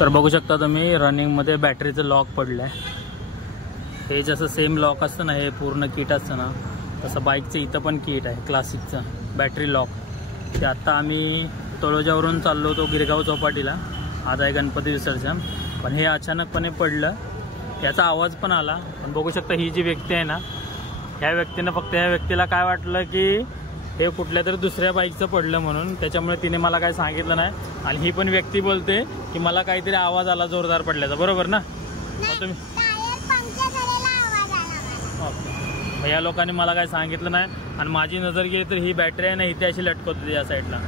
तर बघू शकता तुम्ही रनिंगमध्ये बॅटरीचं लॉक पडलं आहे. हे जसं सेम लॉक असतं ना, हे पूर्ण किट असतं ना, तसं बाईकचं इथं पण किट आहे क्लासिकचं बॅटरी लॉक. ते आत्ता आम्ही तळोजावरून चाललो होतो गिरगाव चौपाटीला, आज आहे गणपती विसर्जन. पण हे अचानकपणे पडलं, याचा आवाज पण आला. पण बघू शकता ही जी व्यक्ती आहे ना, ह्या व्यक्तीनं फक्त ह्या व्यक्तीला काय वाटलं की हे कुठल्या तरी दुसऱ्या बाईकचं पडलं म्हणून, त्याच्यामुळे तिने मला काय सांगितलं नाही. आणि ही पण व्यक्ती बोलते की मला काहीतरी आवाज आला जोरदार पडल्याचा, बरोबर ना? तुम्ही या लोकांनी मला काय सांगितलं नाही. आणि माझी नजर गेली तर ही बॅटरी आहे ना, इथे अशी लटकत होती या साईडला.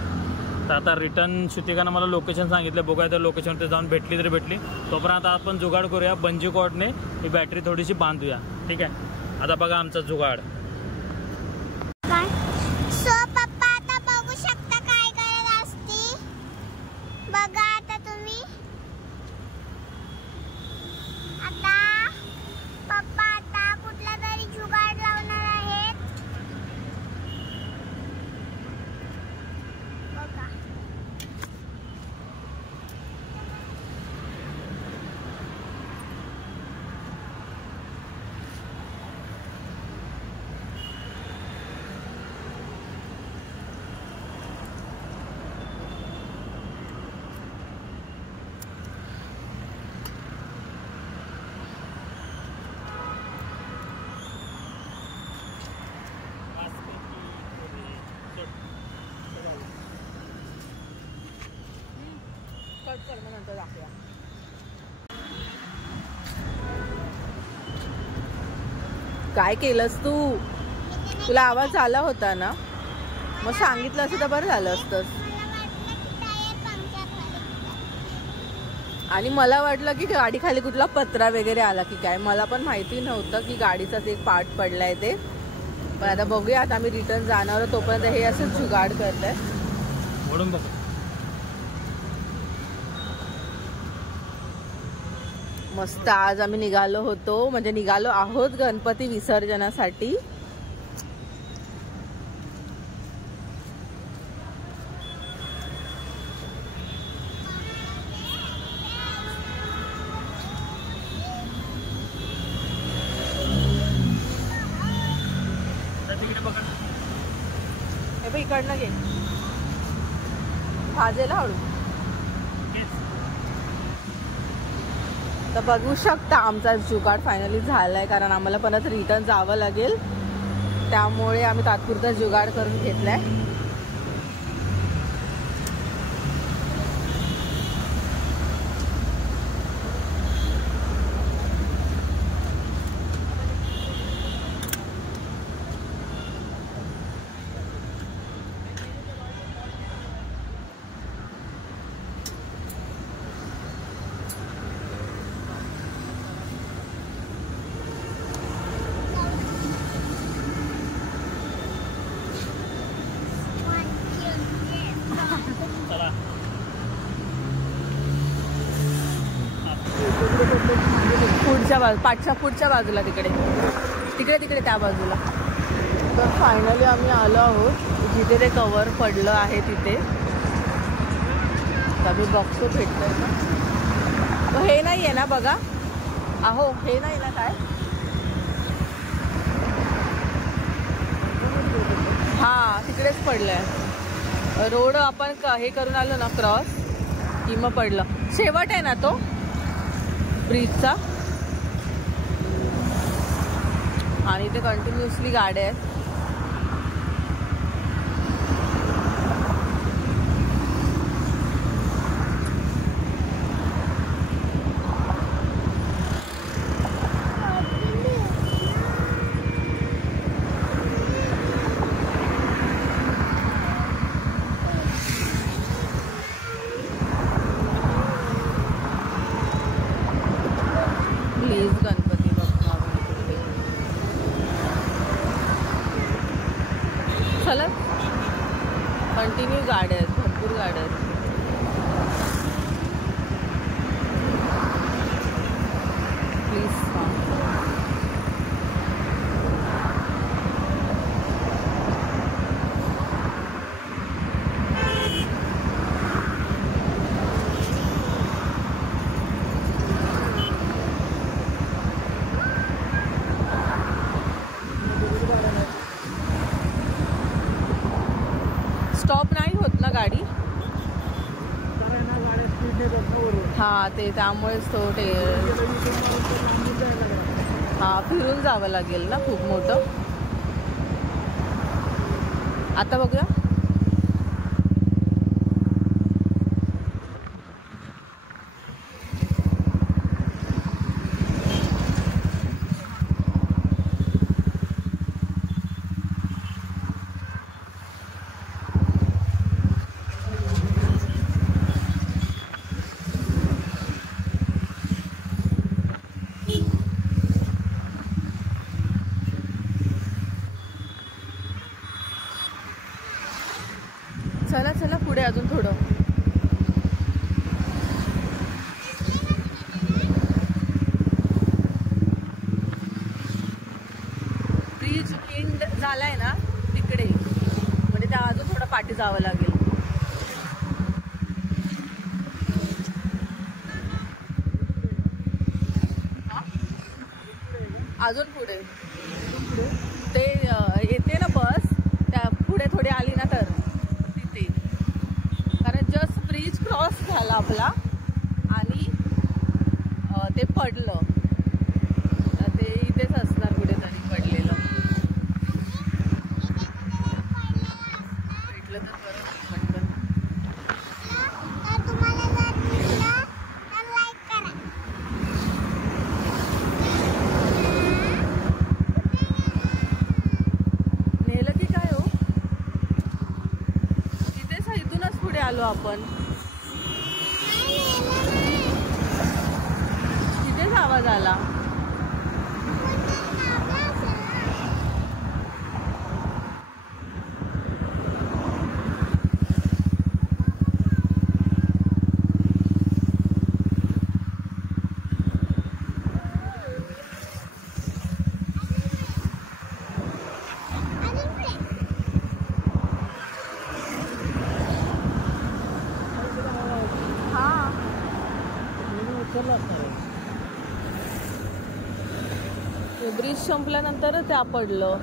तर आता रिटर्न श्रुतिकानं मला लोकेशन सांगितलं, बघूया तर लोकेशनवर जाऊन भेटली तरी भेटली. तोपर्यंत आता आपण जुगाड करूया, बंजी कॉर्डने ही बॅटरी थोडीशी बांधूया. ठीक आहे, आता बघा आमचा जुगाड. काय केलंस तू? तुला आवाज आला होता ना, मग सांगितलं असतं तर बरं झालं असतं. आणि मला वाटलं की गाडी खाली कुठला पत्रा वगैरे आला की काय, मला पण माहिती नव्हतं की गाडीचाच एक पार्ट पडलाय ते. पण आता बघूया, आता आम्ही रिटर्न जाणार, तोपर्यंत हे असं जुगाड करतंय. मस्त आज आम्ही निघालो होतो, म्हणजे निघालो आहोत गणपती विसर्जनासाठी. हे बघ इकडनं घे, भाजेला हळू. तर बघू शकता आमचा जुगाड फायनली झालाय, कारण आम्हाला परत रिटर्न जावं लागेल, त्यामुळे आम्ही तात्पुरता जुगाड करून घेतलाय. पाठच्या पुढच्या बाजूला, तिकडे तिकडे तिकडे त्या बाजूला. तर फायनली आम्ही आलो आहोत जिथे ते कवर पडलं आहे तिथे. आम्ही बघतो भेटतोय ना, हे नाही आहे ना, बघा अहो हे नाही ना काय, हा तिकडेच पडलंय. रोड आपण हे करून आलो ना क्रॉस की मग पडलं. शेवट आहे ना तो ब्रिजचा, आणि इथे कंटिन्युअसली गाड्या आहेत. प्लीज गणपती बाप्पा, चला कंटिन्यू गाड्या आहेत, भरपूर गाड्या आहेत. प्लीज हा ते त्यामुळेच तो ते हा फिरून जावं लागेल ना खूप मोठं. आता बघूया. चला चला पुढे अजून थोडं. ब्रिज एंड झालाय ना तिकडे, म्हणजे त्या अजून थोडं पाठी जावं लागेल. अजून पुढे ते येते ना बस, त्या पुढे थोडी आली ना तर तिथे. कारण जस्ट ब्रिज क्रॉस झाला आपला आणि ते पडलं, तर ते इथेच असणार कुठेतरी पडलेलं. भेटलं तर बरं पटकन. नेलं की काय हो, तिथेच इथूनच पुढे आलो आपण. तिथेच आवाज आला. ब्रिज संपल्यानंतर त्या पडलं.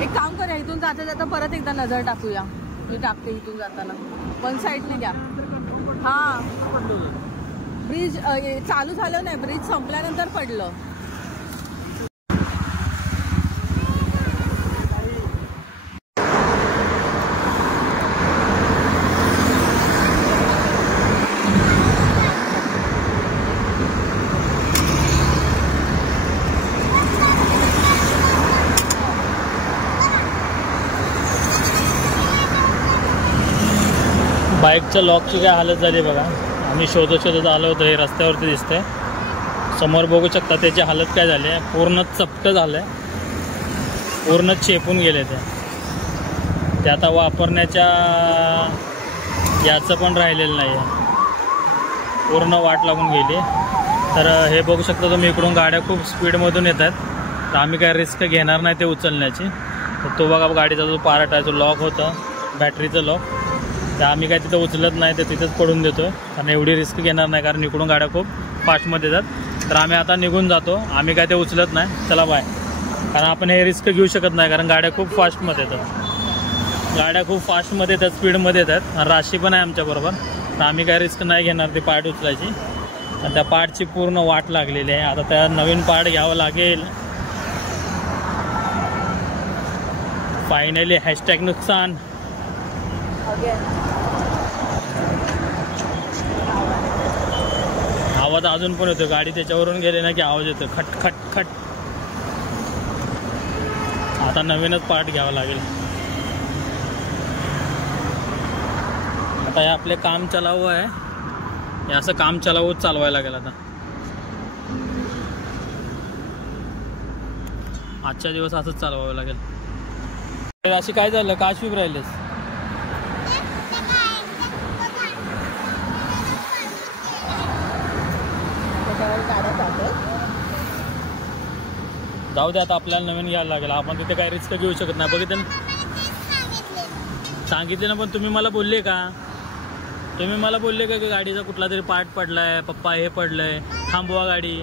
एक काम करूया, इथून जाता जाता परत एकदा नजर टाकूया. मी टाकते इथून जाताना. वन साईडने घ्या. हा ब्रिज चालू झालं नाही, ब्रिज संपल्यानंतर पडलं. बाईकच्या लॉकची काय हालत झाली बघा. आम्ही शोधत आलो होतो, हे रस्त्यावरती दिसतंय समोर, बघू शकता त्याची हालत काय झाली आहे. पूर्ण चपटं झालं आहे, पूर्ण चेपून गेले ते आता वापरण्याच्या याचं पण राहिलेलं नाही आहे, पूर्ण वाट लागून गेली. तर हे बघू शकता तुम्ही, इकडून गाड्या खूप स्पीडमधून येत आहेत, तर आम्ही काय रिस्क घेणार नाही ते उचलण्याची. तर तो बघा गाडीचा जो पार्ट आहे, जो लॉक होता बॅटरीचं लॉक, तर आम्ही काय तिथं उचलत नाही, ते तिथंच पडून देतो. कारण एवढी रिस्क घेणार नाही, कारण इकडून गाड्या खूप फास्टमध्ये येतात. तर आम्ही आता निघून जातो, आम्ही काय ते उचलत नाही. चला बाय. कारण आपण हे रिस्क घेऊ शकत नाही, कारण गाड्या खूप फास्टमध्ये येतात, गाड्या खूप फास्टमध्ये येतात, स्पीडमध्ये येतात. राशी पण आहे आमच्याबरोबर, तर आम्ही काय रिस्क नाही घेणार ती पार्ट उचलायची. आणि त्या पार्टची पूर्ण वाट लागलेली आहे. आता त्या नवीन पार्ट घ्यावं लागेल. फायनली हॅशटॅग नुकसान. आवाज अजून पण येतो, गाडी त्याच्यावरून गेले ना की आवाज येतो खट खट खट. आता नवीनच पार्ट घ्यावा लागेल. आता हे आपले काम चलावं आहे, हे असं काम चलावूच चालवायला लागेल. आता आजच्या दिवस असंच चालवावं लागेल. अशी काय झालं, का शिव राहिलेस? जाऊ दे, आता आपल्याला नवीन घ्यायला लागेल. आपण तिथे काही रिस्क घेऊ शकत नाही. बघितलं ना, सांगितले ना, पण तुम्ही मला बोलले का? तुम्ही मला बोलले का की गाडीचा कुठला तरी पार्ट पडलाय, पप्पा हे पडलंय, थांबवा गाडी.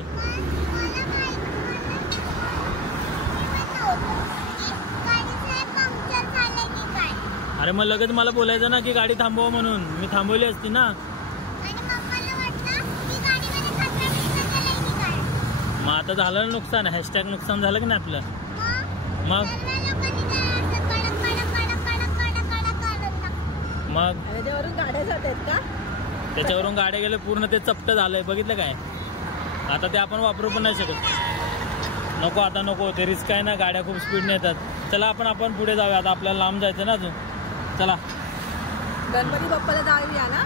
अरे मग लगेच मला बोलायचं ना की गाडी थांबवा म्हणून, मी थांबवली असती ना. मग आता झालं ना नुकसान, हॅशटॅग नुकसान झालं की नाही आपलं. मग त्याच्यावरून गाड्या जात आहेत का? त्याच्यावरून गाड्या गेले पूर्ण ते चपट झालंय, बघितलं काय. आता ते आपण वापरू पण नाही शकत. नको आता नको, ते रिस्क आहे ना, गाड्या खूप स्पीडने येतात. चला आपण पुढे जाऊया, आता आपल्याला लांब जायचं ना अजून. चला गणपती बाप्पाला जाऊया ना.